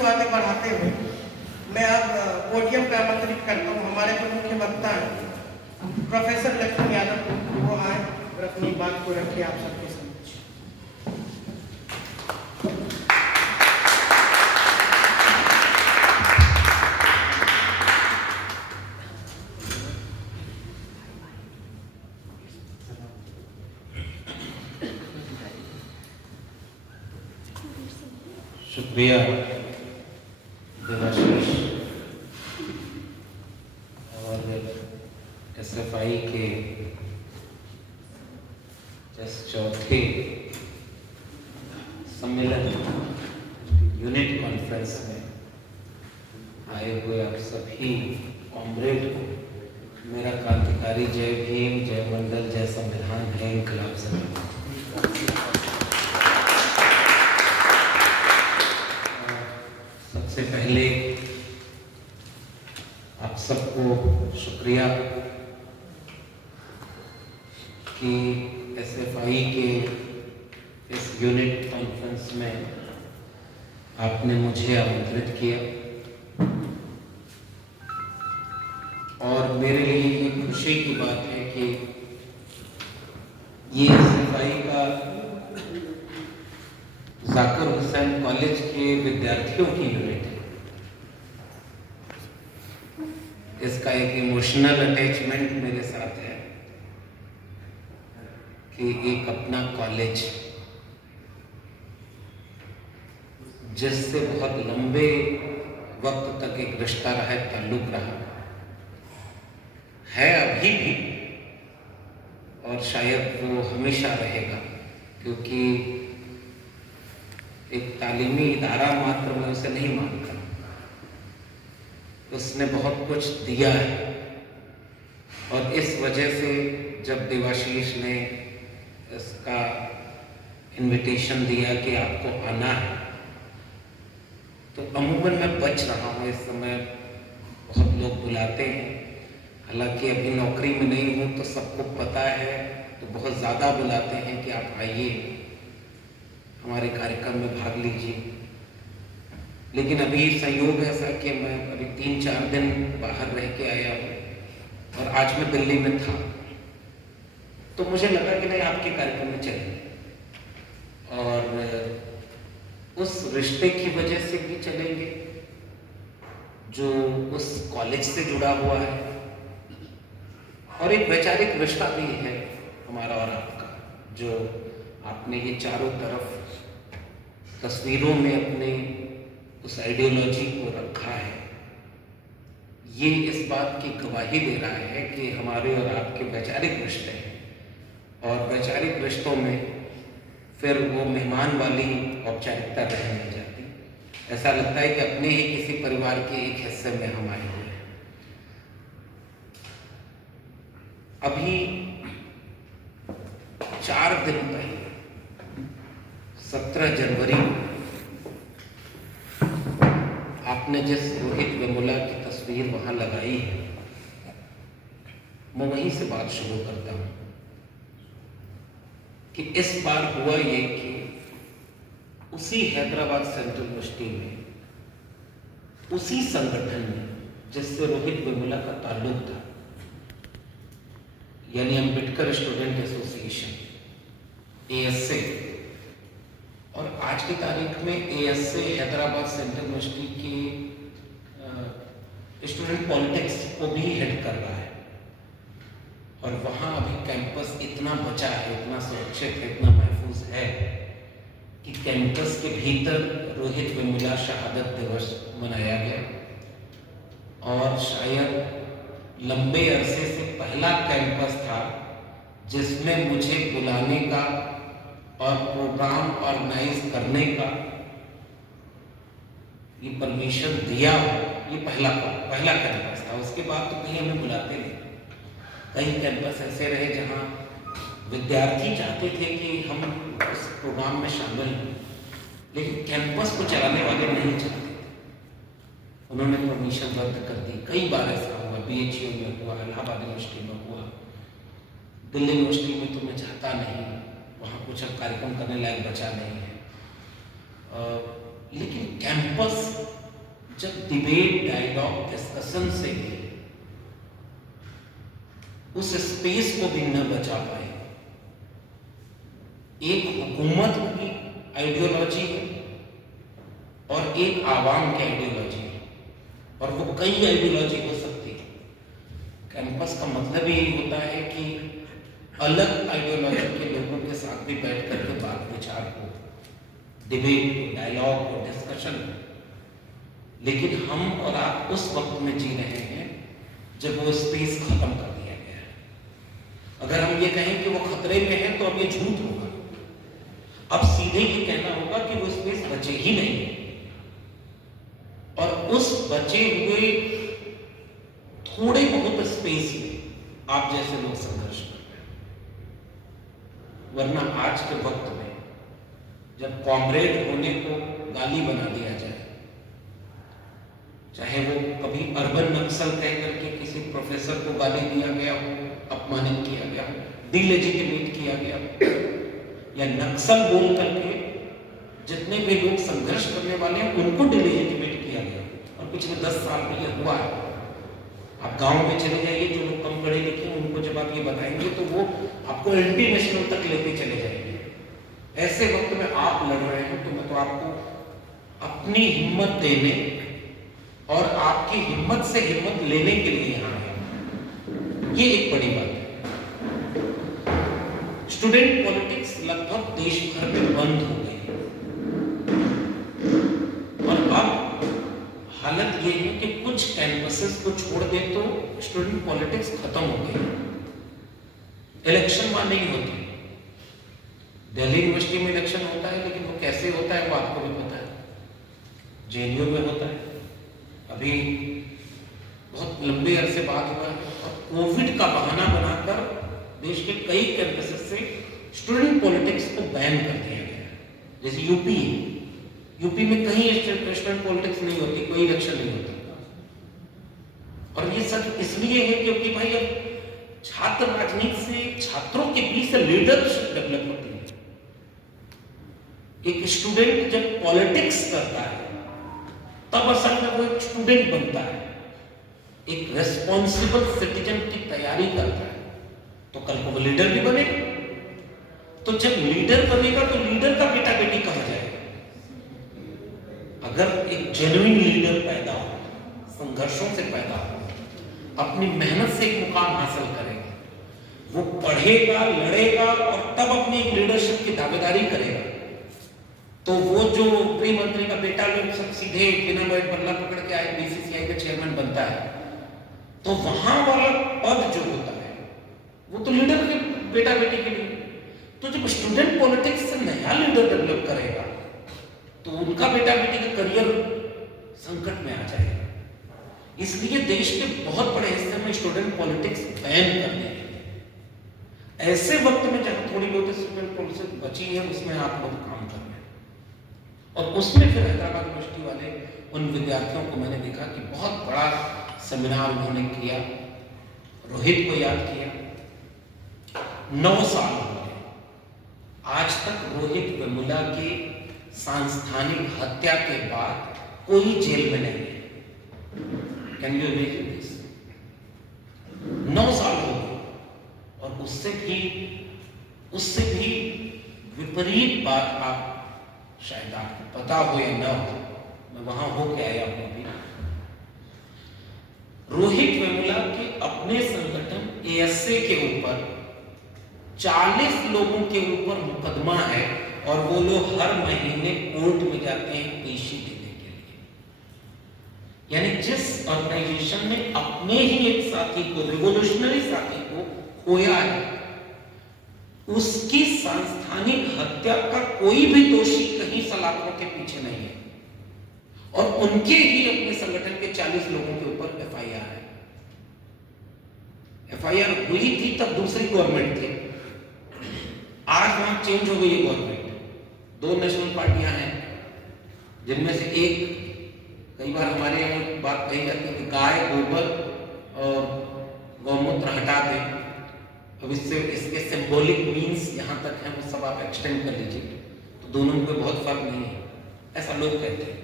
को आगे बढ़ाते हुए मैं अब पोडियम पे आमंत्रित करता हूँ हमारे प्रमुख वक्ता हैं प्रोफेसर लक्ष्मण यादव को। वो आए और अपनी बात को रखे आप सबके समक्ष। शुक्रिया देवाशीष और SFI के इस चौथे सम्मेलन यूनिट कॉन्फ्रेंस में आए हुए आप सभी कॉमरेड को मेरा क्रांतिकारी जय भीम, जय मंडल, जय संविधान, जय इंकलाब सलाम। सबसे पहले आप सबको शुक्रिया कि SFI के इस यूनिट कॉन्फ्रेंस में आपने मुझे आमंत्रित किया और मेरे लिए ये खुशी की बात है कि ये SFI का जाकिर हुसैन कॉलेज के विद्यार्थियों की यूनिट है। इसका एक इमोशनल अटैचमेंट मेरे साथ है कि एक अपना कॉलेज जिससे बहुत लंबे वक्त तक एक रिश्ता रहा, ताल्लुक रहा है अभी भी और शायद वो हमेशा रहेगा, क्योंकि एक तालीमी इदारा मात्र में उसे नहीं मानता। उसने बहुत कुछ दिया है और इस वजह से जब देवाशीष ने इसका इनविटेशन दिया कि आपको आना है तो अमूमन मैं बच रहा हूँ। इस समय बहुत लोग बुलाते हैं, हालांकि अभी नौकरी में नहीं हूँ तो सबको पता है, तो बहुत ज़्यादा बुलाते हैं कि आप आइए, हमारे कार्यक्रम में भाग लीजिए। लेकिन अभी संयोग ऐसा कि मैं अभी 3-4 दिन बाहर रह के आया हूँ और आज मैं दिल्ली में था, तो मुझे लगा कि नहीं आपके कार्यक्रम में चलेंगे और उस रिश्ते की वजह से भी चलेंगे जो उस कॉलेज से जुड़ा हुआ है और एक वैचारिक रिश्ता भी है हमारा और आपका, जो आपने ये चारों तरफ तस्वीरों में अपने उस आइडियोलॉजी को रखा है। ये इस बात की गवाही दे रहा है कि हमारे और आपके वैचारिक रिश्ते हैं और वैचारिक रिश्तों में फिर वो मेहमान वाली औपचारिकता रह नहीं जाती। ऐसा लगता है कि अपने ही किसी परिवार के एक हिस्से में हम आए हुए हैं। अभी 4 दिन पहले 17 जनवरी आपने जिस रोहित वेमुला की तस्वीर वहां लगाई है, मैं वहीं से बात शुरू करता हूं कि इस बार हुआ ये कि उसी हैदराबाद सेंट्रल यूनिवर्सिटी में, उसी संगठन में जिससे रोहित वेमुला का ताल्लुक था, यानी अम्बेडकर स्टूडेंट एसोसिएशन ASA, और आज की तारीख में ASA हैदराबाद सेंट्रल यूनिवर्सिटी की स्टूडेंट पॉलिटिक्स को भी हेड कर रहा है और वहाँ अभी कैंपस इतना बचा है, इतना सुरक्षित है, इतना महफूज है कि कैंपस के भीतर रोहित वेमुला शहादत दिवस मनाया गया और शायद लंबे अरसे से पहला कैंपस था जिसमें मुझे बुलाने का और प्रोग्राम ऑर्गेनाइज करने का ये परमिशन दिया हो। ये पहला कैंपस था। उसके बाद तो कहीं हमें बुलाते नहीं। कई कैंपस ऐसे रहे जहाँ विद्यार्थी चाहते थे कि हम उस प्रोग्राम में शामिल हों, लेकिन कैंपस को चलाने वाले नहीं चाहते थे। उन्होंने परमिशन रद्द कर दी। कई बार ऐसा हुआ, BHU में हुआ, इलाहाबाद यूनिवर्सिटी में हुआ, दिल्ली यूनिवर्सिटी में तो मैं चाहता नहीं, वहाँ कुछ कार्यक्रम करने लायक बचा नहीं है। लेकिन कैंपस जब डिबेट, डायलॉग, डिस्कशन से भी उस स्पेस को भी न बचा पाए। एक हुकूमत की आइडियोलॉजी है और एक आवाम की आइडियोलॉजी है, और वो कई आइडियोलॉजी हो सकती है। कैंपस का मतलब यही होता है कि अलग आइडियोलॉजी के लोगों के साथ भी बैठ करके बात विचार हो, डिबेट हो, डायलॉग हो, डिस्कशन हो। लेकिन हम और आप उस वक्त में जी रहे हैं जब वो स्पेस खत्म कर दिया गया है। अगर हम ये कहें कि वो खतरे में है तो अब ये झूठ होगा। अब सीधे ये कहना होगा कि वो स्पेस बचे ही नहीं, और उस बचे हुए थोड़े बहुत स्पेस में आप जैसे लोग संघर्ष कर रहे हैं। वरना आज के वक्त में जब कॉमरेड होने को गाली बना दिया जाए, चाहे वो कभी अर्बन नक्सल कह करके किसी प्रोफेसर को गाली दिया गया हो, अपमानित किया गया हो, डिलेजिटिमेट किया गया हो, या नक्सल बोल करके जितने भी लोग संघर्ष करने वाले हैं उनको डिलेजिटिमेट किया गया, और पिछले 10 साल में ये हुआ है। आप गांव में चले जाइए, जो लोग कम पढ़े लिखे हैं उनको जब आप ये बताएंगे तो वो आपको एंटी नेशनल तक लेके चले जाएंगे। ऐसे वक्त में आप लड़ रहे हैं, तो मैं तो आपको अपनी हिम्मत देने और आपकी हिम्मत से हिम्मत लेने के लिए यहाँ है। ये एक बड़ी बात है। स्टूडेंट पॉलिटिक्स लगभग देश भर में बंद हो गई है, और अब हालत ये है कि कुछ कैंपसेस को छोड़ दे तो स्टूडेंट पॉलिटिक्स खत्म हो गई। इलेक्शन वहां नहीं होती। दिल्ली यूनिवर्सिटी में इलेक्शन होता है, लेकिन वो कैसे होता है वो आपको भी पता है। जेएनयू में होता है, अभी बहुत लंबे अरसे बाद हुआ है, और कोविड का बहाना बनाकर देश के कई कैंपसेस से स्टूडेंट पॉलिटिक्स को बैन कर दिया गया है। जैसे यूपी में कहीं स्टूडेंट पॉलिटिक्स नहीं होती, कोई इलेक्शन नहीं होता। और ये सब इसलिए है क्योंकि भाई अब छात्र राजनीति से, छात्रों के बीच से लीडरशिप डेवलप होती है। एक स्टूडेंट जब पॉलिटिक्स करता है तब असल में वो एक स्टूडेंट बनता है, एक रेस्पॉन्सिबल सिटीजन की तैयारी करता है, तो कल को वो लीडर भी बनेगा। तो जब लीडर बनेगा तो लीडर का बेटा बेटी कहां जाएगा? अगर एक जेन्युइन लीडर पैदा हो, संघर्षों से पैदा हो, अपनी मेहनत से एक मुकाम हासिल करेगा, वो पढ़ेगा, लड़ेगा और तब अपनी एक लीडरशिप की दावेदारी करेगा, तो वो जो गृह मंत्री का बेटा लोग सब सीधे बिना बल्ला पकड़ के आए बीसीसीआई का चेयरमैन बनता है, तो वहां वाला पद जो होता है वो तो लीडर के बेटा बेटी के लिए। तो जब स्टूडेंट पॉलिटिक्स से नया लीडर डेवलप करेगा तो उनका बेटा बेटी का करियर संकट में आ जाएगा। इसलिए देश के बहुत बड़े हिस्से में स्टूडेंट पॉलिटिक्स बैन करने हैं। ऐसे वक्त में जब थोड़ी बहुत स्टूडेंट पॉलिटिक्स बची है, उसमें आप लोग काम कर रहे हैं। और उसमें फिर हैदराबाद यूनिवर्सिटी वाले उन विद्यार्थियों को मैंने देखा कि बहुत बड़ा सेमिनार उन्होंने किया, रोहित को याद किया। 9 साल हो गए, आज तक रोहित वेमुला के सांस्थानिक हत्या के बाद कोई जेल में नहीं है। Can you imagine this? 9 साल हो गए, और उससे भी विपरीत बात आप शायद आपको पता हो या ना हो, मैं वहां होके आया हूं अभी। रोहित वेमुला के अपने संगठन एएसए के ऊपर 40 लोगों के ऊपर मुकदमा है, और वो लोग हर महीने कोर्ट में जाते हैं पेशी देने के लिए। यानी जिस ऑर्गेनाइजेशन ने अपने ही एक साथी को, रिवोल्यूशनरी साथी को खोया है, उसकी सांस्थानिक हत्या का कोई भी दोषी कहीं सलाखों के पीछे नहीं है, और उनके ही अपने संगठन के 40 लोगों के ऊपर एफआईआर है। एफआईआर हुई थी तब दूसरी गवर्नमेंट थी, आज वहां चेंज हो गई है गवर्नमेंट। 2 नेशनल पार्टियां हैं, जिनमें से एक, कई बार हमारे यहाँ बात कही जाती है कि गाय गोबर और गौमूत्र हटा दें। अब इसके सिंबॉलिक मीन्स जहां तक है वो सब आप एक्सटेंड कर लीजिए, तो दोनों में बहुत फर्क नहीं है, ऐसा लोग कहते हैं।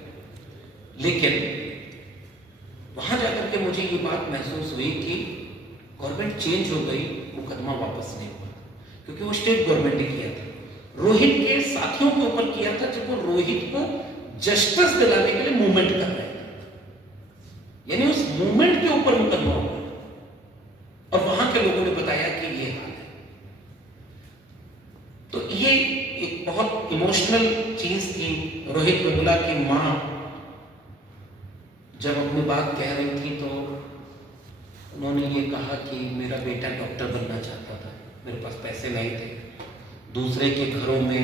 लेकिन करके मुझे ये बात महसूस हुई कि गवर्नमेंट चेंज हो गई, मुकदमा वापस नहीं हुआ, क्योंकि वो स्टेट गवर्नमेंट ने किया था, रोहित के साथियों के ऊपर किया था, जब वो रोहित को जस्टिस दिलाने के लिए मूवमेंट कर रहे थे, यानी उस मूवमेंट के ऊपर मुकदमा हुआ और वहां के लोगों ने बताया कि ये हाल है। तो ये एक बहुत इमोशनल चीज थी। रोहित वेमुला की मां जब अपनी बात कह रही थी तो उन्होंने ये कहा कि मेरा बेटा डॉक्टर बनना चाहता था, मेरे पास पैसे नहीं थे, दूसरे के घरों में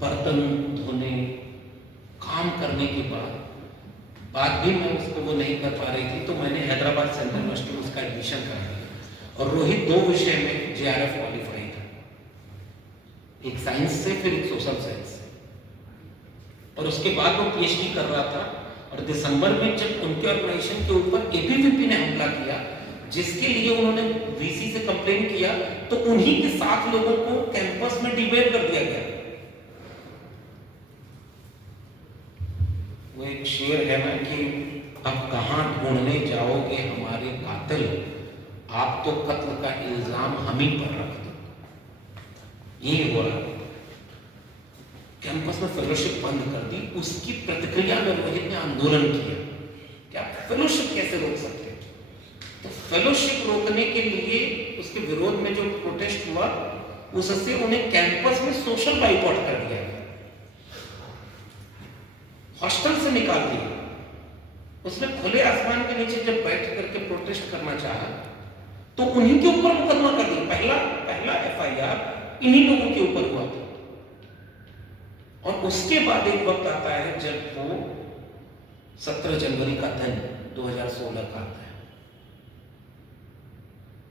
बर्तन धोने, काम करने के बाद भी मैं उसको वो नहीं कर पा रही थी, तो मैंने हैदराबाद सेंट्रल यूनिवर्सिटी में उसका एडमिशन करा दिया। और रोहित 2 विषय में JRF क्वालिफाई था, एक साइंस से फिर एक सोशल साइंस से, और उसके बाद वो PhD कर रहा था। और दिसंबर में जब उनके ऑर्गेनाइजेशन के ऊपर ABVP ने हमला किया, जिसके लिए उन्होंने VC से कंप्लेन किया, तो उन्हीं के 7 लोगों को कैंपस में डिबेट कर दिया गया। वो एक शेर है ना कि अब कहां ढूंढने जाओगे हमारे कातिल, आप तो कत्ल का इल्जाम हम ही पर रख दो। ये हुआ, कैंपस में फेलोशिप बंद कर दी। उसकी प्रतिक्रिया में रोहित ने आंदोलन किया कि आप फेलोशिप कैसे रोक सकते हैं। तो फेलोशिप रोकने के लिए उसके विरोध में जो प्रोटेस्ट हुआ, उससे उन्हें कैंपस में सोशल बाइकआउट कर दिया गया, हॉस्टल से निकाल दिया। उसने खुले आसमान के नीचे जब बैठ करके प्रोटेस्ट करना चाहा तो उन्हीं के ऊपर मुकदमा कर दिया। पहला FIR इन्हीं लोगों के ऊपर हुआ था। और उसके बाद एक वक्त आता है जब वो 17 जनवरी का दिन 2016 का आता है।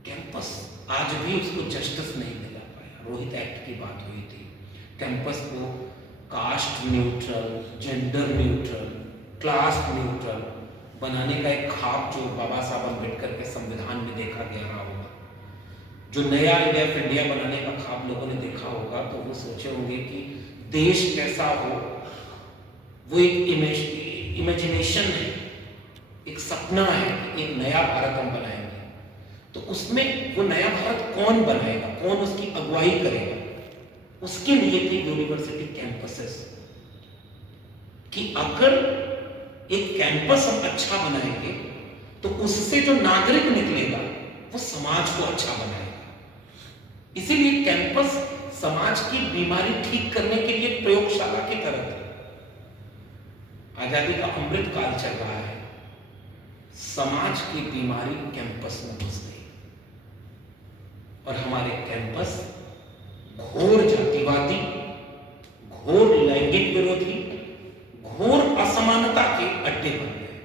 कैंपस आज भी उसको जस्टिस नहीं मिला पाया। रोहित एक्ट की बात हुई थी, कैंपस को caste neutral, gender neutral, class neutral बनाने का एक ख्वाब जो बाबा साहब अम्बेडकर के संविधान में देखा गया होगा, जो नया इंडिया बनाने का ख्वाब लोगों ने देखा होगा, तो वो सोचे होंगे कि देश कैसा हो। वो एक इमेजिनेशन है, एक सपना है कि एक नया भारत हम बनाएंगे। तो उसमें वो नया भारत कौन बनाएगा, कौन उसकी अगुवाई करेगा, उसके लिए थे यूनिवर्सिटी कैंपसेस। कि अगर एक कैंपस हम अच्छा बनाएंगे तो उससे जो नागरिक निकलेगा वो समाज को अच्छा बनाएगा। इसीलिए कैंपस समाज की बीमारी ठीक करने के लिए प्रयोगशाला की तरह है। आजादी का अमृत काल चल रहा है, समाज की बीमारी कैंपस में घुस गई और हमारे कैंपस घोर जातिवादी, घोर लैंगिक विरोधी, घोर असमानता के अड्डे बन गए।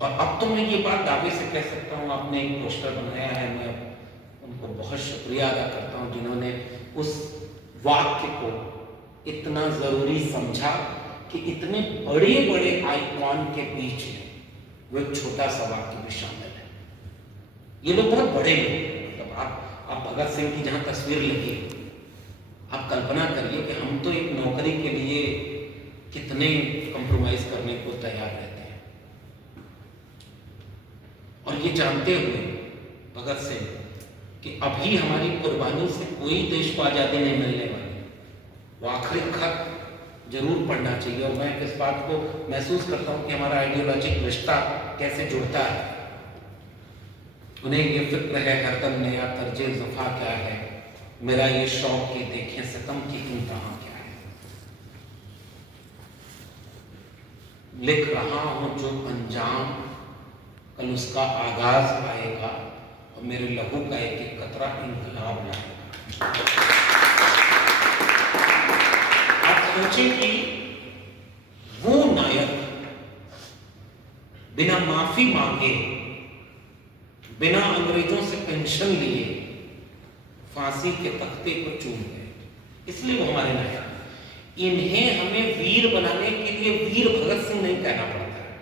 और अब तो मैं ये बात दावे से कह सकता हूं, आपने एक पोस्टर बनाया है, मैं उनको बहुत शुक्रिया अदा करता हूं जिन्होंने उस वाक्य को इतना जरूरी समझा कि इतने बड़े बड़े आइकॉन के बीच में वो एक छोटा सा वाक्य भी शामिल है। ये लोग बहुत बड़े लोग, मतलब आप भगत सिंह की जहां तस्वीर लगी, आप कल्पना करिए कि हम तो एक नौकरी के लिए कितने कंप्रोमाइज करने को तैयार रहते हैं। और ये जानते हुए भगत सिंह कि अभी हमारी कुर्बानी से कोई देश को आजादी नहीं मिलने वाली, वो आखिरी खत जरूर पढ़ना चाहिए। और मैं इस बात को महसूस करता हूं कि हमारा आइडियोलॉजिक रिश्ता कैसे जुड़ता है। उन्हें ये फिक्र है हरदम नया तर्जे ज़फ़ा क्या है, मेरा ये शौक कि देखें सितम की इंतहा क्या है। लिख रहा हूं जो अंजाम, कल उसका आगाज आएगा और मेरे लहू का एक एक कतरा इनकलाब लाएगा। आप सोचें कि वो नायक बिना माफी मांगे, बिना अंग्रेजों से पेंशन लिए फांसी के तख्ते को चूम गए, इसलिए वो हमारे नायक। इन्हें हमें वीर बनाने के लिए वीर भगत सिंह नहीं कहना पड़ता है।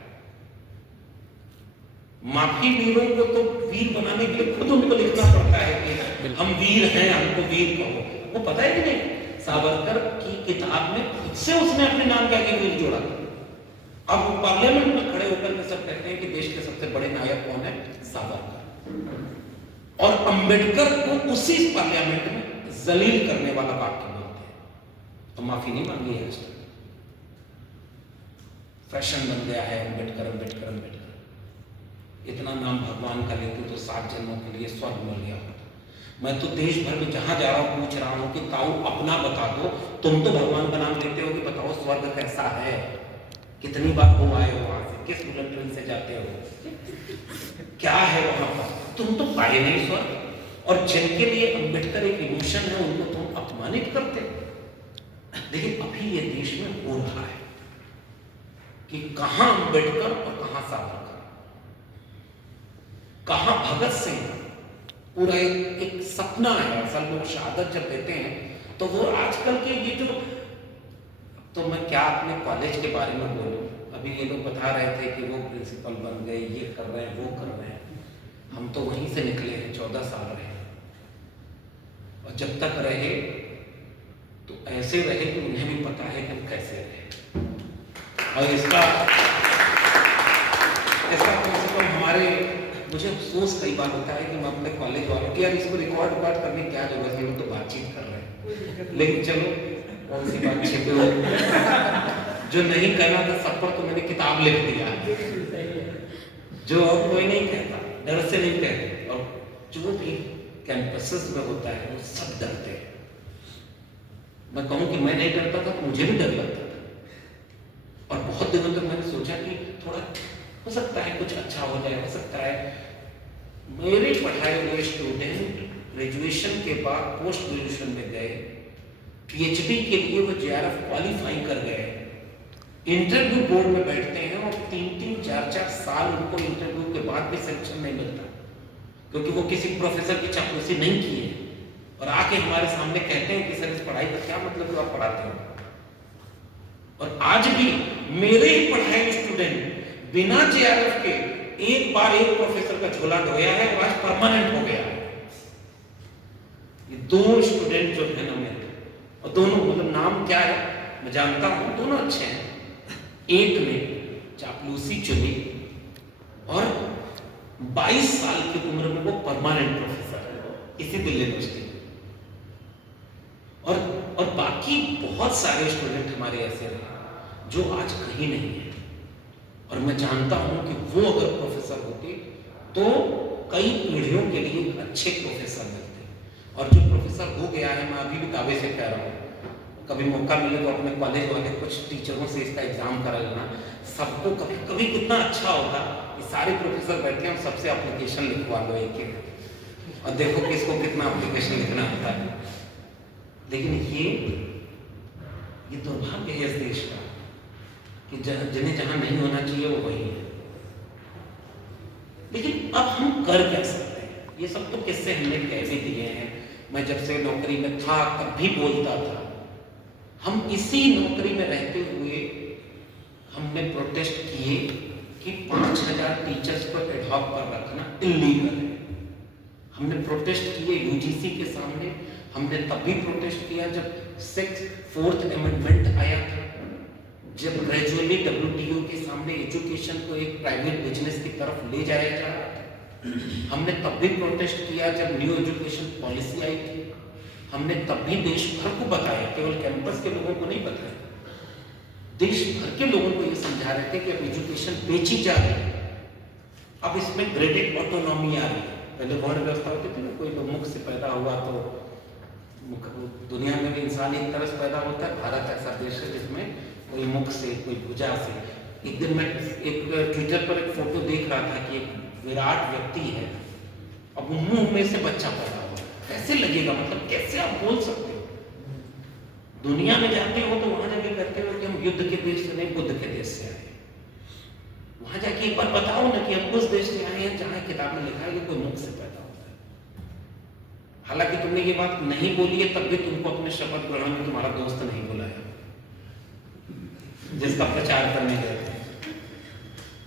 माफी वीरों को तो वीर बनाने के लिए खुद उनको लिखना पड़ता है कि हम वीर हैं, हमको वीर कहो। वो पता है कि नहीं, सावरकर की किताब में खुद से उसने अपने नाम के आगे वीर जोड़ा। अब पार्लियामेंट में खड़े होकर के सब कहते हैं कि देश के सबसे बड़े नायक कौन है, सावरकर, और अंबेडकर को उसी पार्लियामेंट में जलील करने वाला वाक्य बोलते हैं, तो माफी नहीं मांगी है। फैशन बन गया है अंबेडकर अंबेडकर अंबेडकर। इतना नाम भगवान का लेते तो 7 जन्मों के लिए स्वर्ग मिल गया होता। मैं तो देश भर में जहां जा रहा हूं पूछ रहा हूं कि ताऊ अपना बता दो, तुम तो भगवान का नाम लेते हो कि बताओ स्वर्ग कैसा है, कितनी बार हो आए हो, वहां से किस बुलेट ट्रेन से जाते हो, क्या है वहां पर, तुम तो पाए नहीं स्वर्ग। और जिनके लिए अंबेडकर एक इमोशन है उनको तुम अपमानित करते। लेकिन अभी ये देश में हो रहा है कि कहां अंबेडकर और कहां सावरकर, कहां भगत सिंह। पूरा एक सपना है। असल लोग शहादत जब देते हैं तो वो आजकल के ये जो, तो मैं क्या अपने कॉलेज के बारे में बोलूं, अभी ये लोग बता रहे थे कि वो प्रिंसिपल बन गए, ये कर रहे हैं वो कर रहे हैं। हम तो वहीं से निकले हैं, 14 साल रहे, और जब तक रहे तो ऐसे रहे कि उन्हें भी पता है कि हम कैसे रहे। और इसका कम से कम हमारे, मुझे अफसोस कई बार होता है कि मैं अपने कॉलेज वालों की, यार इसको रिकॉर्ड करने की क्या जरूरत है, तो बातचीत कर रहे हैं। लेकिन चलो कौन सी बातचीत हो, जो नहीं कहना था सब पर तो मैंने किताब लिख दिया, जो और कोई नहीं कहता, डर से नहीं कहते। और जो भी कैंपसेस में होता है वो सब डरते हैं। मैं कहूं कि मैं नहीं डरता था तो मुझे भी डर लगता था, और बहुत दिनों तक मैंने सोचा कि थोड़ा हो सकता है कुछ अच्छा हो जाए, हो सकता है। मेरे पढ़ाए हुए स्टूडेंट ग्रेजुएशन के बाद पोस्ट ग्रेजुएशन में गए, पीएचडी के लिए वो जेआरएफ क्वालिफाई कर गए, इंटरव्यू बोर्ड में बैठते हैं और 3-3, 4-4 साल उनको इंटरव्यू के बाद भी सिलेक्शन नहीं मिलता, क्योंकि वो किसी प्रोफेसर की चापलूसी नहीं किए, और आके हमारे सामने कहते हैं कि सर इस पढ़ाई का क्या मतलब जो आप पढ़ाते हो। और आज भी मेरे ही पढ़ाए स्टूडेंट बिना जेआरएफ के एक बार एक प्रोफेसर का झोला ढोया है और आज परमानेंट हो गया है। ये 2 स्टूडेंट जो है ना मेरे, और दोनों मतलब नाम क्या है मैं जानता हूं, दोनों अच्छे हैं। एक ने चापलूसी चुनी और 22 साल की उम्र में वो परमानेंट प्रोफेसर है इसी दिल्ली यूनिवर्सिटी में। और बाकी बहुत सारे स्टूडेंट हमारे ऐसे रहे जो आज कहीं नहीं है, और मैं जानता हूं कि वो अगर प्रोफेसर होते तो कई पीढ़ियों के लिए अच्छे प्रोफेसर मिलते। और जो प्रोफेसर हो गया है, मैं अभी भी दावे से कह रहा हूं, कभी मौका मिले तो अपने कॉलेज वाले कुछ टीचरों से इसका एग्जाम करा लेना। सबको कभी कभी कितना अच्छा होगा कि सारे प्रोफेसर बैठे हैं, सबसे एप्लीकेशन लिखवा लो एक, और देखो किसको कितना एप्लीकेशन लिखना आता है। लेकिन ये दुर्भाग्य है इस देश का कि जिन्हें जहां नहीं होना चाहिए वो वही है। लेकिन अब हम कर क्या सकते हैं? ये सब तो किस्से हमने कह भी दिए हैं। मैं जब से नौकरी में था तब भी बोलता था। हम इसी नौकरी में रहते हुए हमने प्रोटेस्ट किए कि 5000 टीचर्स को एडहॉक पर रखना इल्लीगल है। हमने प्रोटेस्ट किए यूजीसी के सामने। हमने तब भी प्रोटेस्ट किया जब 4th अमेंडमेंट आया था, जब ग्रेजुअली डब्ल्यूटीओ के सामने एजुकेशन को एक प्राइवेट बिजनेस की तरफ ले जाया जा रहा था। हमने तब भी प्रोटेस्ट किया जब न्यू एजुकेशन पॉलिसी आई थी। हमने तब भी देश भर को बताया, केवल कैंपस के लोगों को नहीं बताया, देश भर के लोगों को ये समझा रहे थे कि अब एजुकेशन बेची जा रही है, अब इसमें ग्रेडेड ऑटोनॉमी आ रही है। पहले वर्ण व्यवस्था होती थी ना, कोई तो मुख से पैदा हुआ तो दुनिया में भी इंसान एक तरह से पैदा होता है। भारत ऐसा देश है जिसमें कोई मुख से, कोई भुजा से। एक दिन मैं एक ट्विटर पर एक फोटो देख रहा था कि एक विराट व्यक्ति है, अब मुंह में से बच्चा पैदा हुआ, कैसे लगेगा? मतलब कैसे आप बोल सकते हो? दुनिया में जाते हो तो वहां जाके कहते हो कि हम युद्ध के देश से नहीं, बुद्ध के देश से आए। वहां जाके एक बार बताओ ना कि हम उस देश से आए हैं जहां किताब में लिखा है कि कोई मुख से पैदा होता है। हालांकि तुमने ये बात नहीं बोली है, तब भी तुमको अपने शपथ ग्रहण में तुम्हारा दोस्त नहीं बुलाया जिसका प्रचार करने गए थे।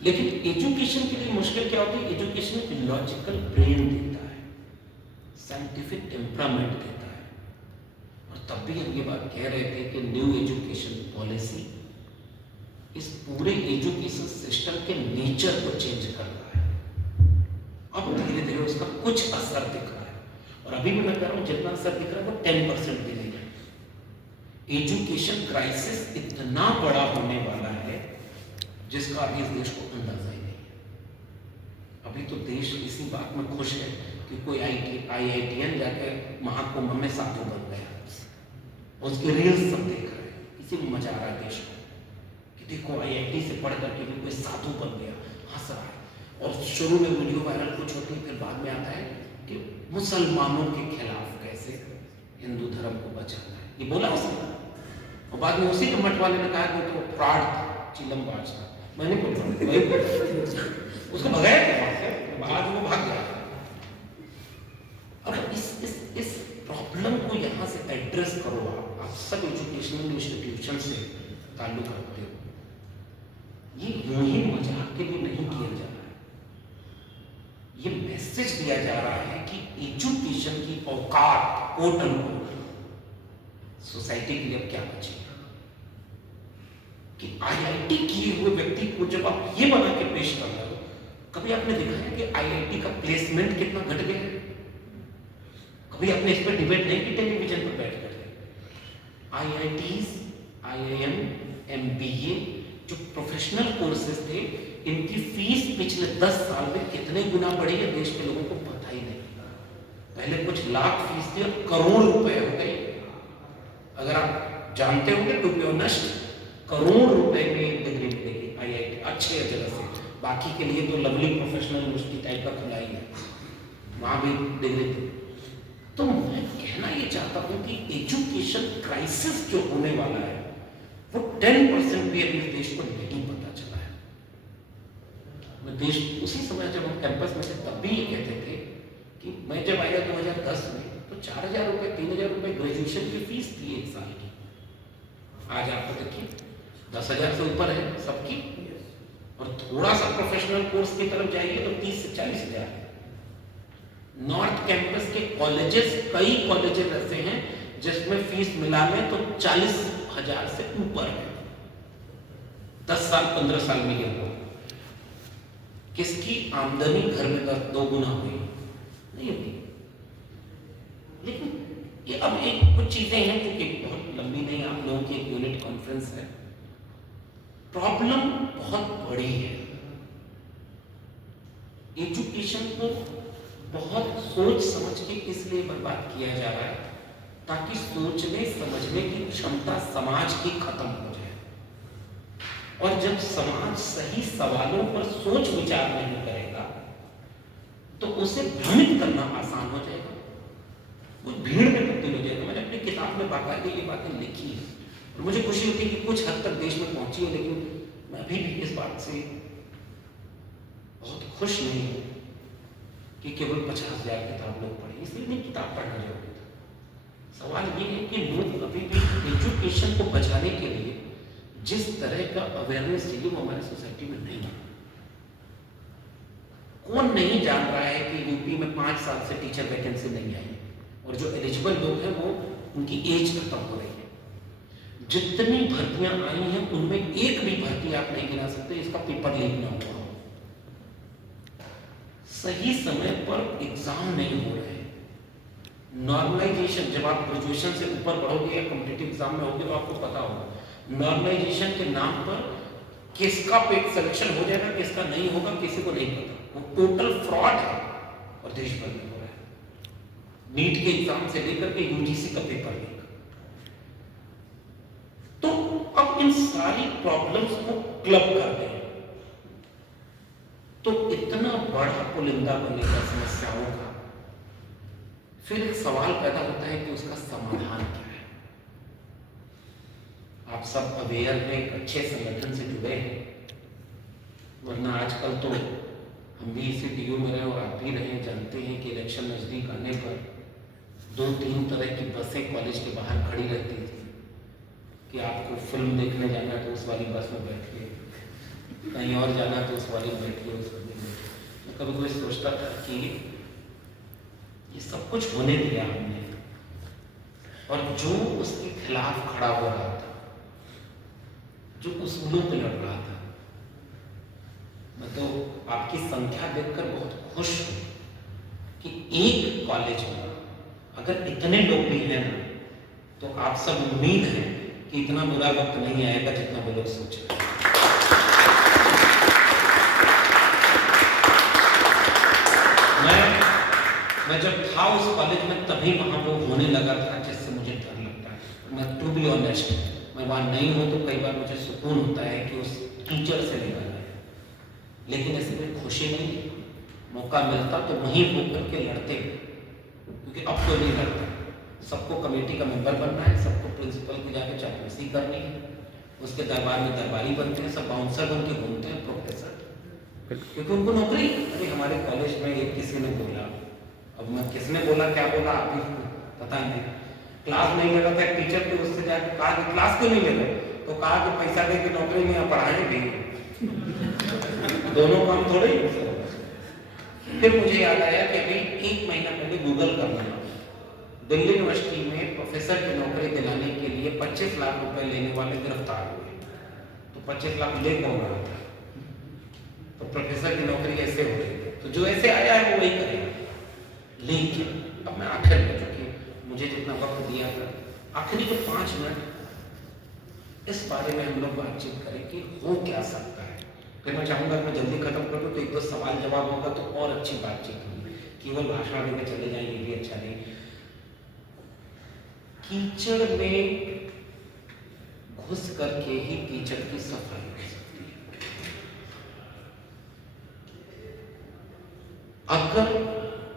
लेकिन एजुकेशन के लिए मुश्किल क्या होती है? एजुकेशन लॉजिकल ब्रेन देता है, साइंटिफिक टेम्परामेंट देता है। और तब भी हम ये बात कह रहे थे कि न्यू एजुकेशन पॉलिसी इस पूरे एजुकेशन सिस्टम के नेचर को चेंज कर रहा है। अब धीरे धीरे उसका कुछ असर दिख रहा है, और अभी भी मैं कह रहा हूं जितना असर दिख रहा है वो 10% भी नहीं है। एजुकेशन क्राइसिस इतना बड़ा होने वाला है जिसका अभी इस देश को अंदाजा ही नहीं है। अभी तो देश इसी बात में खुश है कि कोई IITian जाकर महाकुंभ में साधु बन गया, उसके रील्स सब देख रहे हैं, इसी में मजा आ रहा है देश को कि देखो IIT से पढ़ करके भी कोई साधु बन गया, हंस रहा है। और शुरू में वीडियो वायरल कुछ होती है, फिर बाद में आता है कि मुसलमानों के खिलाफ कैसे हिंदू धर्म को बचाना है, ये बोला उसने। और बाद में उसी के मठ वाले ने कहा कि तो फ्रॉड था, चिलमबाज था। मैंने बोला उसको भगाया, बाद वो भाग गया। अब इस प्रॉब्लम को यहाँ से एड्रेस करो। आप सब एजुकेशनल इंस्टीट्यूशन से ताल्लुक रखते हो, ये यूं ही मजाक के लिए नहीं किया जा रहा है। ये मैसेज दिया जा रहा है कि एजुकेशन की औकात टोटल सोसाइटी के लिए अब क्या बचेगा। कि IIT किए हुए व्यक्ति को जब आप ये बना के पेश कर रहे हो, कभी आपने देखा है कि IIT का प्लेसमेंट कितना घट गया है? कभी आपने इस पर डिबेट नहीं की टेलीविजन पर बैठ कर? IITs, IIM, MBA जो प्रोफेशनल कोर्सेज थे, इनकी फीस पिछले 10 साल में कितने गुना बढ़ी है देश के लोगों को पता ही नहीं। पहले कुछ लाख फीस थी, अब करोड़ रुपए हो गए। अगर आप जानते होंगे टू बी ऑनेस्ट, करोड़ रुपए में डिग्री मिलेगी IIT अच्छे जगह से। बाकी के लिए तो लवली प्रोफेशनल यूनिवर्सिटी टाइप का खुला ही है, वहां भी डिग्री थी। तो मैं कहना ये चाहता हूं कि एजुकेशन क्राइसिस जो होने वाला है वो 10% भी अभी देश को नहीं पता चला है। मैं देश उसी समय जब हम कैंपस में थे तब भी ये कहते थे कि मैं जब आया 2010 में तो 4,000 रुपए 3,000 रुपए ग्रेजुएशन की फीस थी एक साल की। आज आप देखिए 10,000 से ऊपर है सबकी, और थोड़ा सा प्रोफेशनल कोर्स की तरफ जाइए तो 30 से 40,000 है। नॉर्थ कैंपस के कॉलेजेस, कई कॉलेजेस ऐसे हैं जिसमें फीस मिला लें तो 40,000 से ऊपर है। 10 साल 15 साल में ये हुआ। किसकी आमदनी घर में 2 गुना हुई? नहीं हुई। लेकिन ये अब एक कुछ चीजें हैं जो कि बहुत लंबी नहीं, आप लोगों की एक यूनिट कॉन्फ्रेंस है। प्रॉब्लम बहुत बड़ी है। एजुकेशन को बहुत सोच समझ के इसलिए बर्बाद किया जा रहा है ताकि सोचने समझने की क्षमता समाज की खत्म हो जाए। और जब समाज सही सवालों पर सोच विचार नहीं करेगा तो उसे भ्रमित करना आसान हो जाएगा, वो भीड़ में तब्दील हो जाएगा। मैंने अपनी किताब में बाकायदे ये बातें लिखी है और मुझे खुशी होती है कि कुछ हद तक देश में पहुंची है, लेकिन मैं अभी भी इस बात से बहुत खुश नहीं हूं कि केवल 50,000 किताब लोग पढ़े, इसलिए नहीं किताब पढ़ना जरूरी था। सवाल ये है कि लोग अभी भी एजुकेशन को बचाने के लिए जिस तरह का अवेयरनेस चाहिए वो हमारी सोसाइटी में नहीं है। कौन नहीं जान रहा है कि यूपी में 5 साल से टीचर वैकेंसी नहीं आई और जो एलिजिबल लोग हैं वो उनकी एज खत्म हो रही है। जितनी भर्तियां आई हैं उनमें एक भी भर्ती आप नहीं गिना सकते इसका पेपर लीक ना हुआ, सही समय पर एग्जाम नहीं हो रहे हैं। नॉर्मलाइजेशन, जब आप ग्रेजुएशन से ऊपर बढ़ोगे या कॉम्पिटिटिव एग्जाम में होगे तो आपको पता होगा, नॉर्मलाइजेशन के नाम पर किसका पेपर सिलेक्शन हो जाएगा किसका नहीं होगा किसी को नहीं पता। वो टोटल फ्रॉड है और देश भर में हो रहा है। नीट के एग्जाम से लेकर के यूजीसी का पेपर लीक। तो अब इन सारी प्रॉब्लम्स को क्लब कर दें तो इतना बड़ा पुलिंदा बनेगा समस्याओं का। फिर एक सवाल पैदा होता है कि उसका समाधान क्या है। आप सब अवेयर हैं, अच्छे संगठन से जुड़े हैं, वरना आजकल तो हम भी इसी DU में रहे और आप भी रहे, जानते हैं कि इलेक्शन नजदीक आने पर 2-3 तरह की बसें कॉलेज के बाहर खड़ी रहती थी कि आपको फिल्म देखने जाना तो उस वाली बस में बैठिए, कहीं और जाना तो उस वाली में बैठिए, उस वाली में बैठिए। कभी कोई सोचता था कि ये सब कुछ होने दिया हमने, और जो उसके खिलाफ खड़ा हो रहा था, जो उसूलों पे लड़ रहा था। मैं तो आपकी संख्या देखकर बहुत खुश हूं कि एक कॉलेज में अगर इतने लोग भी हैं ना, तो आप सब उम्मीद है कि इतना बुरा वक्त नहीं आएगा जितना वो लोग सोच रहे हैं। मैं जब था उस कॉलेज में तभी वहां वो होने लगा था जिससे मुझे डर लगता है। मैं टू बी ऑनेस्ट, मैं वहां नहीं हूं तो कई बार मुझे सुकून होता है कि उस टीचर से निकल आए, लेकिन ऐसे में खुशी नहीं। मौका मिलता तो वहीं होकर के लड़ते, क्योंकि अब तो नहीं लड़ता। सबको कमेटी का मेंबर बनना है, सबको प्रिंसिपल को जाके चापलूसी करनी है, उसके दरबार में दरबारी बनते हैं, सब बाउंसर बन के घूमते हैं प्रोफेसर, क्योंकि उनको नौकरी। अरे हमारे कॉलेज में एक किसी ने बोला, अब मैं किसने बोला क्या बोला आप ही पता नहीं, क्लास नहीं लगा था टीचर को, उससे जाकर कहा कि क्लास क्यों नहीं ले रहे, तो कहा कि पैसा दे के नौकरी में पढ़ाएंगे दोनों काम थोड़े ही। फिर मुझे याद आया कि अभी 1 महीना पहले गूगल कर लेना, दिल्ली यूनिवर्सिटी में प्रोफेसर की नौकरी दिलाने के लिए 25 लाख रुपए लेने वाले गिरफ्तार हुए। तो 25 लाख ले कौन रहा था? तो प्रोफेसर की नौकरी ऐसे हो रही, तो जो ऐसे आया है वो वही करेगा। लेकिन अब मैं आखिर में, चूंकि मुझे जितना वक्त दिया था, आखिरी तो 5 मिनट इस बारे में हम लोग बातचीत करें कि हो क्या सकता है। फिर मैं चाहूंगा मैं जल्दी खत्म कर दूं तो 1-2 सवाल जवाब होगा तो और अच्छी बातचीत होगी। केवल भाषण देकर चले जाएंगे ये भी अच्छा नहीं। कीचड़ में घुस करके ही कीचड़ की सफाई हो सकती है। अगर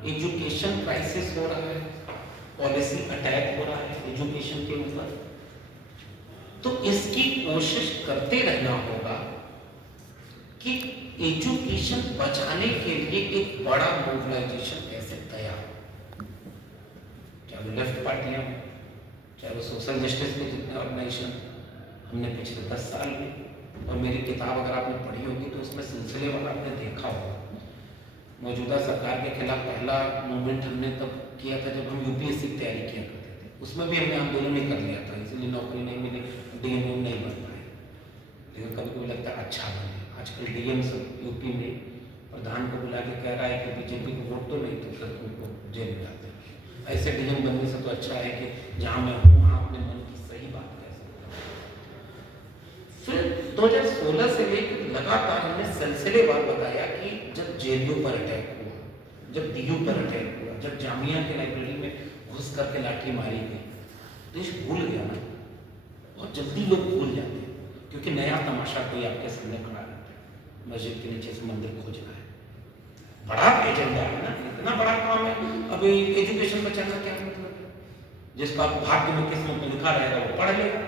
एजुकेशन क्राइसिस हो रहा है, पॉलिसी अटैक हो रहा है एजुकेशन के ऊपर, तो इसकी कोशिश करते रहना होगा कि एजुकेशन बचाने के लिए एक बड़ा मोबिलाइजेशन कैसे तैयार हो। चाहे वो लेफ्ट पार्टियां, चाहे वो सोशल जस्टिस के जितने ऑर्गेनाइजेशन, हमने पिछले 10 साल में, और मेरी किताब अगर आपने पढ़ी होगी तो उसमें सिलसिलेवार आपने देखा होगा। मौजूदा सरकार के खिलाफ पहला मूवमेंट हमने तब किया था जब हम यूपीएससी की तैयारी किया करते थे, उसमें भी हमने आंदोलन ही कर लिया था, इसलिए नौकरी नहीं मिली, डीएम नहीं बन पाए। लेकिन कभी कभी लगता है अच्छा बने। आजकल डीएम सब यूपी में प्रधान को बुला के कह रहा है कि बीजेपी को वोट तो नहीं, तो फिर उनको जेल में डालते हैं। ऐसे डीएम बनने से तो अच्छा है कि जहाँ मैं हूँ वहाँ अपने मन की सही बात कह सकता हूँ। फिर 2016 से लेकर लगातार हमने सिलसिलेवार बताया कि जब जेएनयू पर अटैक हुआ, जब डीयू पर अटैक हुआ, जब जामिया के लाइब्रेरी में घुस करके लाठी मारी गई, देश भूल गया ना। और जल्दी लोग भूल जाते हैं क्योंकि नया तमाशा कोई आपके सामने खड़ा रहता है। मस्जिद के नीचे से मंदिर खोजना है, बड़ा एजेंडा है ना, इतना बड़ा काम है। अभी एजुकेशन बचाना क्या मतलब है? जिसका भाग्य में किस्मत में लिखा रहेगा वो पढ़ लेगा,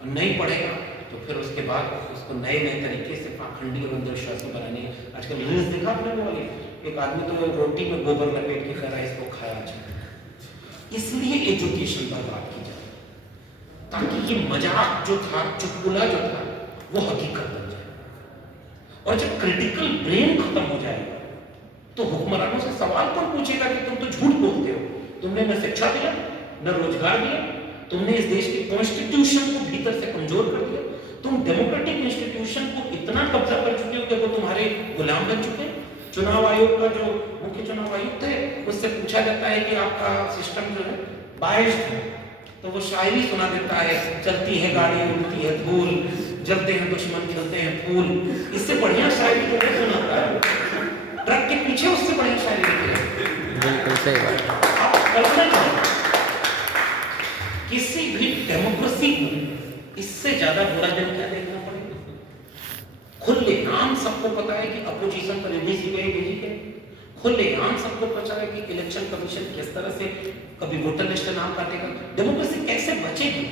और नहीं पढ़ेगा तो फिर उसके बाद उसको नए नए तरीके से पाखंडी और अंधविश्वासी बनाने। आजकल रील्स देखा आपने वो वाली, एक आदमी तो रोटी में गोबर लपेट के कह रहा है इसको खाया जाए। इसलिए एजुकेशन पर बात की जाए ताकि ये मजाक जो था, चुटकुला जो था, वो हकीकत बन जाए। और जब क्रिटिकल ब्रेन खत्म हो जाएगा तो हुक्मरानों से सवाल कौन पूछेगा कि तुम तो झूठ बोलते हो, तुमने न शिक्षा दिया न रोजगार दिया, तुमने इस देश के कॉन्स्टिट्यूशन को भीतर से कमजोर कर दिया, तुम डेमोक्रेटिक इंस्टीट्यूशन को इतना कब्जा कर चुके हो कि वो तुम्हारे गुलाम बन चुके हैं। चुनाव आयोग का जो मुख्य चुनाव आयुक्त है उससे पूछा जाता है कि आपका सिस्टम जो है बायस्ड है, तो वो शायरी सुना देता है, चलती है गाड़ी उड़ती है धूल, जलते हैं दुश्मन खिलते हैं फूल। इससे बढ़िया शायरी तो नहीं सुनाता है, ट्रक के पीछे उससे बढ़िया शायरी लिखी है। बिल्कुल सही बात। आप कल्पना करें किसी भी डेमोक्रेसी को इससे ज्यादा बुरा दिन क्या देखना पड़ेगा? खुलेआम सबको पता है कि अपोजिशन पर सीबीआई भेजी गई, खुलेआम सबको पता है कि इलेक्शन कमीशन किस तरह से कभी वोटर लिस्ट नाम काटेगा। डेमोक्रेसी कैसे बचेगी?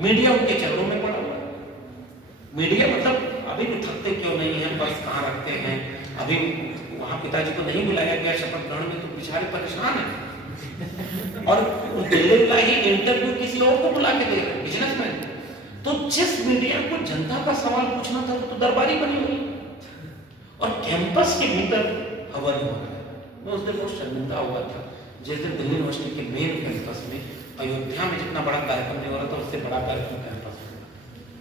मीडिया उनके चरणों में पड़ा हुआ है। मीडिया मतलब अभी भी थकते क्यों नहीं है, बस कहाँ रखते हैं। अभी वहां पिताजी को नहीं बुलाया गया शपथ ग्रहण में तो बेचारे परेशान है, और दिल्ली का ही इंटरव्यू किसी और को बुला के दे रहे हैं, बिजनेसमैन। तो जिस मीडिया को जनता का सवाल पूछना था वो तो दरबारी बनी हुई, और कैंपस के भीतर हवन हो रहा है। मैं उस दिन बहुत शर्मिंदा हुआ था जिस दिन दिल्ली यूनिवर्सिटी के मेन कैंपस में अयोध्या में जितना बड़ा कार्यक्रम नहीं हो रहा था उससे बड़ा कार्यक्रम कैंपस में।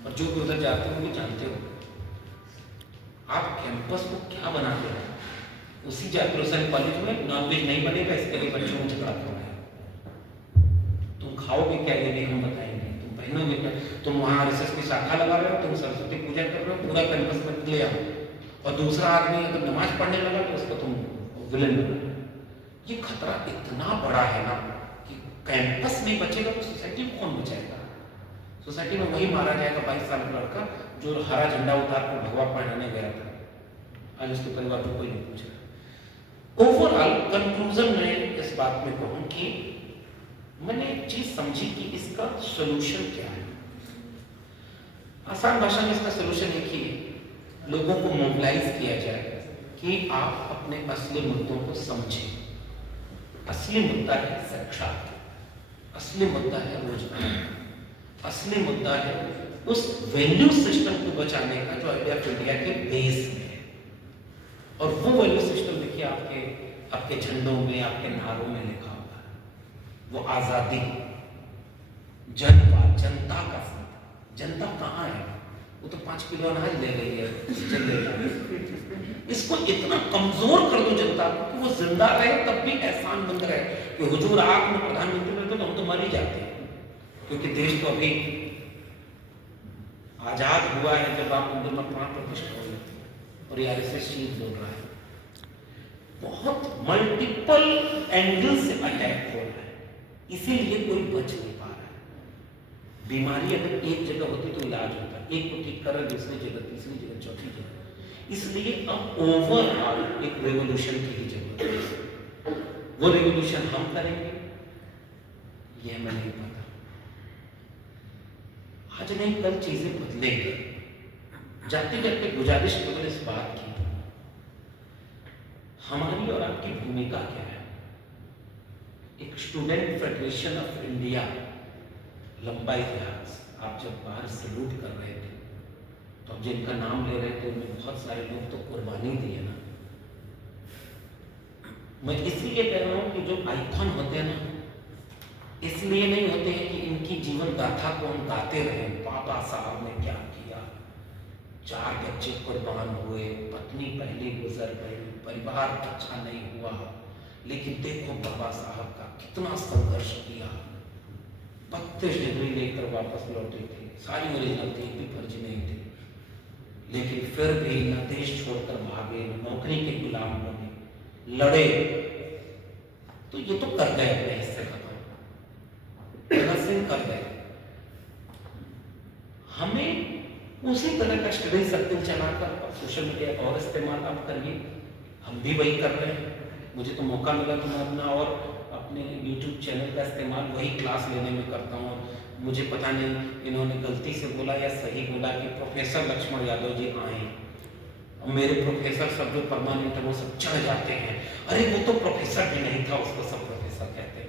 और जो भी उधर जाते हो वो जानते हो आप कैंपस को क्या बनाते हो। उसी जाकिर हुसैन कॉलेज में नॉनवेज नहीं बनेगा, इसके लिए बच्चों में झगड़ा कर रहे हैं। तुम खाओगे क्या ये भी हम बताएंगे, तुम पहनोगे क्या, तुम वहाँ RSS की शाखा लगा रहे हो, तुम सरस्वती पूजा कर रहे हो, पूरा कैंपस में ले आओ, और दूसरा आदमी अगर नमाज पढ़ने लगा तो उसको तुम विलन बना। ये खतरा इतना बड़ा है ना कि कैंपस नहीं बचेगा तो सोसाइटी में कौन बचाएगा। सोसाइटी में वही मारा जाएगा 22 साल का लड़का जो हरा झंडा उतार कर भगवा पहनाने गया था, आज उसके परिवार को कोई नहीं पूछा। ओवरऑल कंक्लूजन में इस बात में कहूं कि मैंने एक चीज समझी कि इसका सोल्यूशन क्या है। आसान भाषा में इसका सोल्यूशन एक ही है, लोगों को मोबिलाइज किया जाए कि आप अपने असली मुद्दों को समझें। असली मुद्दा है शिक्षा, असली मुद्दा है रोजगार, असली मुद्दा है उस वैल्यू सिस्टम को बचाने का जो आइडिया ऑफ इंडिया के बेस में है। और वो वैल्यू सिस्टम देखिए आपके झंडों में, आपके नारों में लिखा हुआ है, वो आजादी, जनता, जनता का संत। जनता कहाँ है? वो तो 5 किलो अनाज ले रही है, चल रही है। इसको इतना कमजोर कर दो जनता को कि वो जिंदा रहे तब भी एहसान मंद रहे कि हुजूर आप में प्रधानमंत्री रहते तो हम तो मर ही जाते हैं, क्योंकि देश तो अभी आजाद हुआ है जब आप मंदिर में प्राण प्रतिष्ठा हो जाती है और ये RSS चीज बोल रहा है। बहुत मल्टीपल एंगल से अटैक हो रहा है, इसीलिए कोई बच नहीं पा रहा है। बीमारी अगर एक जगह होती तो इलाज होता, एक को ठीक कर रहे दूसरी जगह, तीसरी जगह, चौथी जगह। इसलिए अब ओवरऑल एक रेवोल्यूशन की ही जरूरत है। वो रेवोल्यूशन हम करेंगे ये हमें नहीं पता, आज नहीं कल चीजें बदलेंगी। जाते जाते गुजारिश केवल इस बात की, हमारी और आपकी भूमिका क्या है। एक स्टूडेंट फेडरेशन ऑफ इंडिया, लंबा इतिहास। आप जब बाहर सैल्यूट कर रहे थे तो अब जिनका नाम ले रहे थे उनमें बहुत सारे लोग तो कुर्बानी दिए ना। मैं इसलिए कह रहा हूं कि जो आइकॉन होते हैं ना, इसलिए नहीं होते हैं कि इनकी जीवन गाथा को हम गाते रहे, बाबा साहब ने क्या किया, 4 बच्चे कुर्बान हुए, पत्नी पहले गुजर गई, परिवार अच्छा नहीं हुआ, लेकिन देखो बाबा साहब का कितना संघर्ष किया। 32 डिग्री लेकर वापस लौटे थे, सारी ओरिजिनल थी, भी फर्जी नहीं थी, लेकिन फिर भी न देश छोड़कर भागे, नौकरी के गुलाम बने, लड़े। तो ये तो कर गए अपने हिस्से का, कर गए। हमें उसी तरह का स्टडी सर्कल चलाकर सोशल मीडिया का और इस्तेमाल आप करिए, हम भी वही कर रहे हैं। मुझे तो मौका मिला तो मैं अपना और अपने YouTube चैनल का इस्तेमाल वही क्लास लेने में करता हूँ। मुझे पता नहीं इन्होंने गलती से बोला या सही बोला कि प्रोफेसर लक्ष्मण यादव जी आए, और मेरे प्रोफेसर सब जो परमानेंट है वो सब चढ़ जाते हैं, अरे वो तो प्रोफेसर भी नहीं था, उसको सब प्रोफेसर कहते हैं।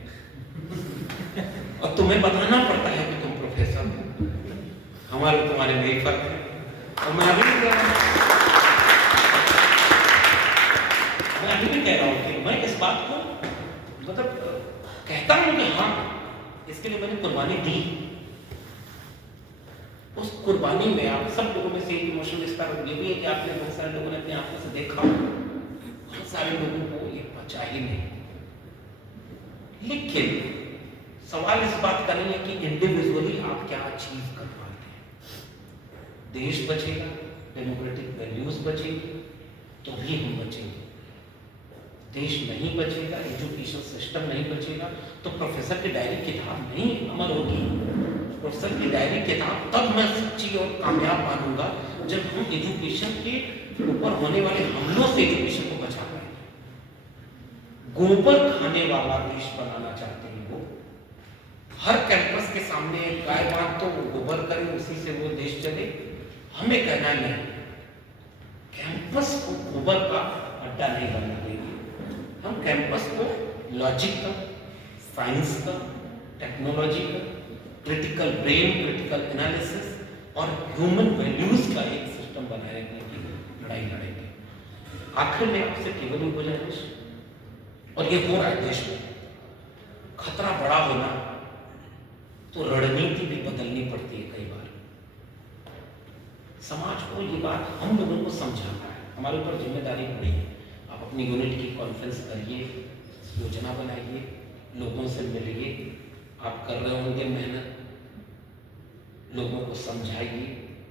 और तुम्हें बताना पड़ता है कि तुम प्रोफेसर हो, हमारे तुम्हारे में ही फर्क है। और मैं अभी भी कह रहा हूँ कि मैं इस बात को मतलब कहता हूँ कि हाँ, इसके लिए मैंने कुर्बानी दी। उस कुर्बानी में आप सब लोगों में से एक इमोशनल रिश्ता ये भी है कि आपने बहुत सारे लोगों ने अपने आंखों से देखा, बहुत सारे लोगों को ये पचा ही नहीं। लेकिन सवाल इस बात का नहीं है कि इंडिविजुअली आप क्या अचीव कर पाते हैं। देश बचेगा, डेमोक्रेटिक वैल्यूज बचेगी तो भी हम बचेंगे। देश नहीं बचेगा, एजुकेशन सिस्टम नहीं बचेगा तो प्रोफेसर की डायरी किताब नहीं अमर होगी। प्रोफेसर की डायरी किताब तब मैं सच्ची और कामयाब मानूंगा जब हम एजुकेशन के ऊपर होने वाले हमलों से एजुकेशन को बचा पाएंगे। गोबर खाने वाला देश बनाना चाहते हैं वो, हर कैंपस के सामने एक गाय बांध तो वो गोबर करे, उसी से वो देश चले। हमें कहना नहीं, कैंपस को गोबर का अड्डा नहीं बनना देंगे। हम कैंपस को लॉजिक का, साइंस का, टेक्नोलॉजी का, क्रिटिकल ब्रेन, क्रिटिकल एनालिसिस और ह्यूमन वैल्यूज का एक सिस्टम बनाए रखने की लड़ाई लड़ेंगे। आखिर में आपसे केवल ही गुजारिश, और ये हो रहा है देश में, खतरा बड़ा होना तो रणनीति भी बदलनी पड़ती है कई बार। समाज को ये बात हम लोगों को समझाना है, हमारे ऊपर जिम्मेदारी बड़ी है। आप अपनी यूनिट की कॉन्फ्रेंस करिए, योजना बनाइए, लोगों से मिलिए, आप कर रहे होंगे मेहनत, लोगों को समझाइए।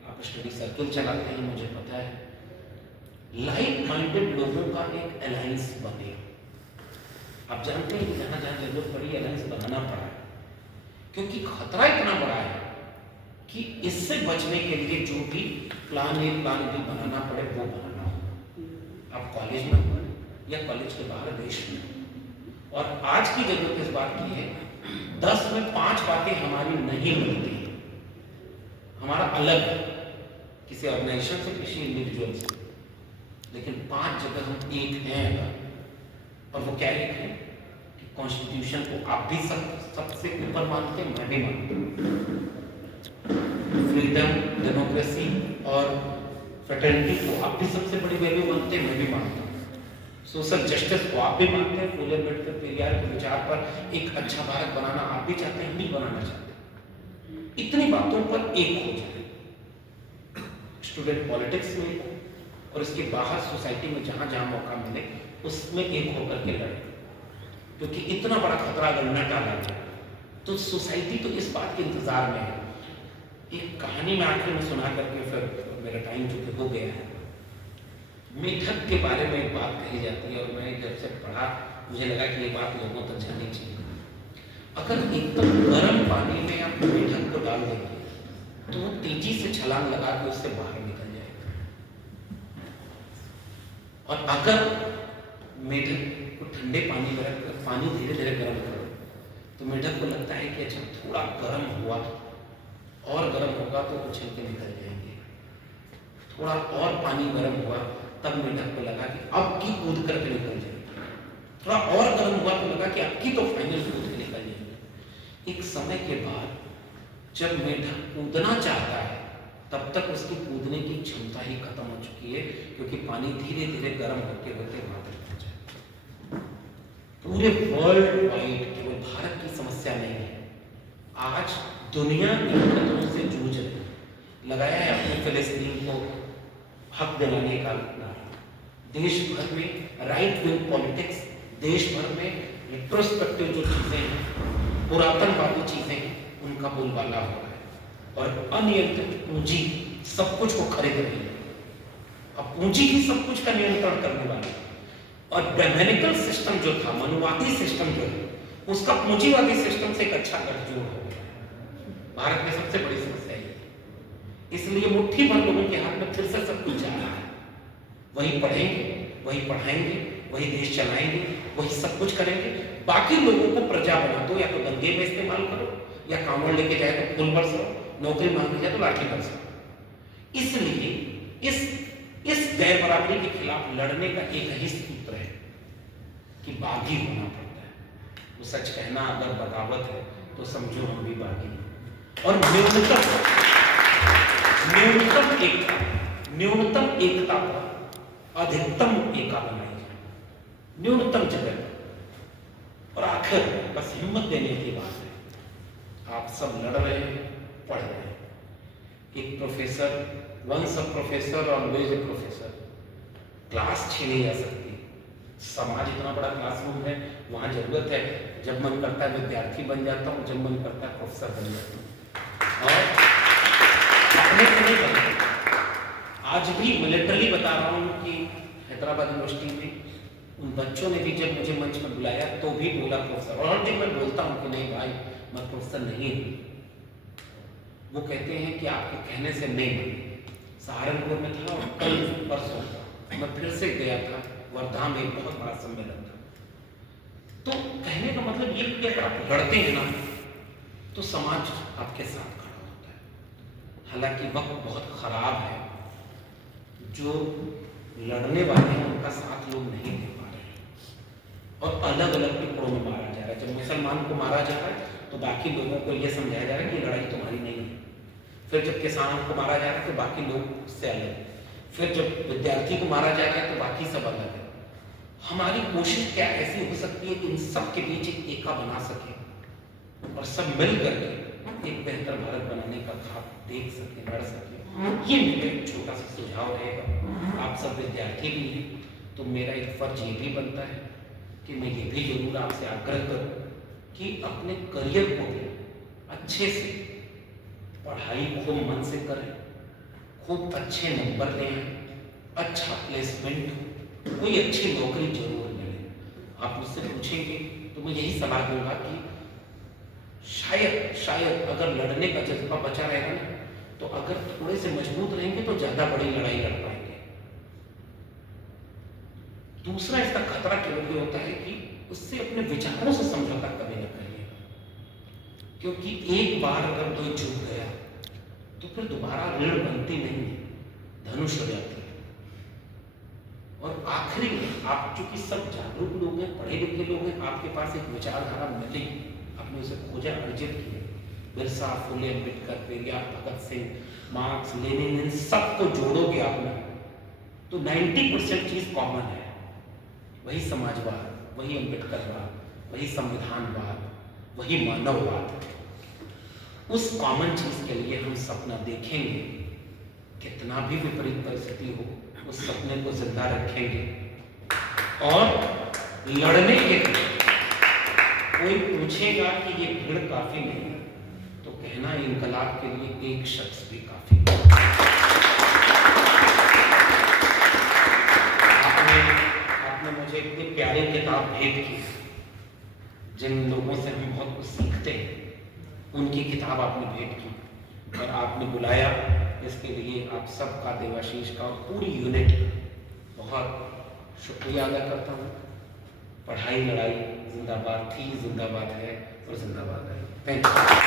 आप स्टडी सर्कल चलाते हैं, मुझे पता है। लाइक माइंडेड लोगों का एक अलायंस बने। आप जानते हैं कि जहाँ जहाँ जरूरत पड़ी अलायंस बनाना पड़ा है, क्योंकि खतरा इतना बड़ा है कि इससे बचने के लिए जो भी प्लान ए प्लान बी बनाना पड़े वो बनाना हो। आप कॉलेज में हो या कॉलेज के बाहर देश में। और आज की जरूरत इस बात की है, 10 में 5 बातें हमारी नहीं मिलती, हमारा अलग है किसी ऑर्गेनाइजेशन से, किसी इंडिविजुअल से, लेकिन 5 जगह हम एक हैं अगर, और वो क्या एक है कि कॉन्स्टिट्यूशन को आप भी सबसे ऊपर मानते हैं, मैं भी मानता हूँ। फ्रीडम, डेमोक्रेसी और फ्रेटर्निटी को आप भी सबसे बड़ी वैल्यू मानते हैं, मैं भी मानता हूँ। सोशल जस्टिस को आप भी मानते हैं, फुले अम्बेडकर पेरियार के विचार पर एक अच्छा भारत बनाना आप भी चाहते हैं, हम भी बनाना चाहते हैं। इतनी बातों पर एक हो जाए, स्टूडेंट पॉलिटिक्स में हो और इसके बाहर सोसाइटी में जहां जहां मौका मिले उसमें एक होकर के लड़े, क्योंकि इतना बड़ा खतरा अगर न टाला जाए तो सोसाइटी तो इस बात के इंतजार में है। एक कहानी में आखिर में सुना करके फिर मेरा टाइम चूंकि हो गया है। मेढक के बारे में एक बात कही जाती है और मैं जब से पढ़ा मुझे लगा कि ये बात लोगों तक जानी चाहिए। अगर एकदम गर्म पानी में आप मेढक को डाल देंगे तो वो तेजी से छलांग लगा के उससे बाहर निकल जाएगा, और अगर मेढक को ठंडे पानी में रखकर पानी धीरे धीरे गर्म करो तो मेढक को लगता है कि अच्छा थोड़ा गर्म हुआ और गर्म होगा तो उछल के निकल जाएंगे। थोड़ा और पानी गर्म हुआ तब मेढक को लगा कि अब की कूद करके निकल जाएंगे। थोड़ा और गर्म हुआ तो लगा कि अब की तो फाइनल कूद के निकल जाएंगे। एक समय के बाद जब मेढक कूदना चाहता है तब तक उसकी कूदने की क्षमता ही खत्म हो चुकी है, क्योंकि पानी धीरे धीरे गर्म होते होते वहां तक पहुंचा। पूरे वर्ल्ड वाइड केवल भारत की समस्या नहीं है, आज दुनिया इन खतरों से जूझ रही है। लगाया है अपने फिलिस्तीन को हक दिलाने का देश भर में राइट विंग पॉलिटिक्स, देश भर में रिट्रोस्पेक्टिव जो चीजें हैं, पुरातनवादी चीजें हैं, उनका बोलबाला हो रहा है, और अनियंत्रित पूंजी सब कुछ को खरीद रही है। अब पूंजी ही सब कुछ का नियंत्रण करने वाली, और ब्रह्मनिकल सिस्टम जो था, मनुवादी सिस्टम जो है, उसका पूंजीवादी सिस्टम से एक अच्छा गठजोड़ हो गया। भारत में सबसे बड़ी समस्या है, इसलिए मुट्ठी भर लोगों के हाथ में फिर से सब कुछ जा रहा है। वही पढ़ेंगे, वही पढ़ाएंगे, वही देश चलाएंगे, वही सब कुछ करेंगे। बाकी लोगों को प्रजा बना दो, या तो दंगे में इस्तेमाल करो, या कांवड़ लेके जाए तो फूल बरसो, नौकरी मांगी जाए तो लाठी बरसो। इसलिए इस गैर बराबरी के खिलाफ लड़ने का एक ही सूत्र है कि बागी होना पड़ता है। वो सच कहना अगर बगावत है तो समझो हम भी बागी हैं। और न्यूनतम एकता पर अधिकतम एका बनाई जाए, न्यूनतम जगह। और आखिर बस हिम्मत देने की बात है, आप सब लड़ रहे हैं, पढ़ रहे हैं। एक professor, once a professor always a professor, class छीनी जा सकती है। समाज इतना बड़ा क्लासरूम है, वहां जरूरत है जब मन करता है विद्यार्थी बन जाता हूं, जब मन करता है प्रोफेसर बन जाता हूं। और अपने को नहीं बनता। आज भी मिलिट्रली बता रहा हूं कि हैदराबाद यूनिवर्सिटी में उन बच्चों ने भी जब मुझे मंच पर बुलाया तो भी बोला प्रोफेसर, और हर दिन मैं बोलता हूं कि नहीं भाई मैं प्रोफेसर नहीं हूं। वो कहते हैं कि आपके कहने से नहीं बने। सहारनपुर में था और कल परसों मैं फिर से गया था, वर्धा में एक बहुत बड़ा सम्मेलन था। तो कहने का मतलब ये कि अगर आप लड़ते हैं ना तो समाज आपके साथ खड़ा होता है। हालांकि वक्त बहुत खराब है, जो लड़ने वाले हैं उनका साथ लोग नहीं दे पा रहे हैं, और अलग अलग टुकड़ों में मारा जा रहा है। जब मुसलमान को मारा जा रहा है तो बाकी लोगों को यह समझाया जा रहा है कि लड़ाई तुम्हारी नहीं है। फिर जब किसानों को मारा जा रहा है तो बाकी लोग उससे अलग। फिर जब विद्यार्थी को मारा जा रहा है तो बाकी सब अलग है। हमारी कोशिश क्या ऐसी हो सकती है कि इन सब के बीच एक एका बना सके और सब मिल करके एक बेहतर भारत बनाने का खाब देख सके, लड़ सके। ये मेरा एक छोटा सा सुझाव रहेगा। आप सब विद्यार्थी भी हैं, तो मेरा एक फर्ज ये भी बनता है कि मैं ये भी जरूर आपसे आग्रह करूं कि अपने करियर को भी अच्छे से पढ़ाई खूब मन से करें, खूब अच्छे नंबर लें, अच्छा प्लेसमेंट, कोई अच्छी नौकरी जरूर मिले। आप मुझसे पूछेंगे तो मैं यही सलाह दूंगा कि शायद अगर लड़ने का जज्बा बचा रहेगा ना, तो अगर थोड़े से मजबूत रहेंगे तो ज्यादा बड़ी लड़ाई लड़ पाएंगे। दूसरा इसका खतरा केवल ये होता है कि उससे अपने विचारों से समझौता कभी न करिए, क्योंकि एक बार अगर कोई झुक गया तो फिर दोबारा ऋण बनती नहीं है, धनुष हो जाती है। और आखिरी में आप चूंकि सब जागरूक लोग हैं, पढ़े लिखे लोग हैं, आपके पास एक विचारधारा मिली, आपने उसे खोजा, अर्जित किया। बिरसा, फुले, अम्बेडकर, पेरियार, भगत सिंह, मार्क्स, लेनिन, इन सबको जोड़ोगे आपने तो 90% चीज कॉमन है। वही समाजवाद, वही अम्बेडकरवाद, वही संविधानवाद, वही मानववाद। उस कॉमन चीज के लिए हम सपना देखेंगे, कितना भी विपरीत परिस्थिति हो उस सपने को जिंदा रखेंगे और लड़ने के लिए कोई पूछेगा कि ये भीड़ काफी नहीं, तो कहना इनकलाब के लिए एक शख्स भी काफी नहीं। आपने मुझे इतनी प्यारी किताब भेंट की, जिन लोगों से हम बहुत कुछ सीखते हैं, उनकी किताब आपने भेंट की और आपने बुलाया, इसके लिए आप सबका, देवाशीष का और पूरी यूनिट बहुत शुक्रिया अदा करता हूँ। पढ़ाई लड़ाई जिंदाबाद थी, जिंदाबाद है और जिंदाबाद है। Thank you.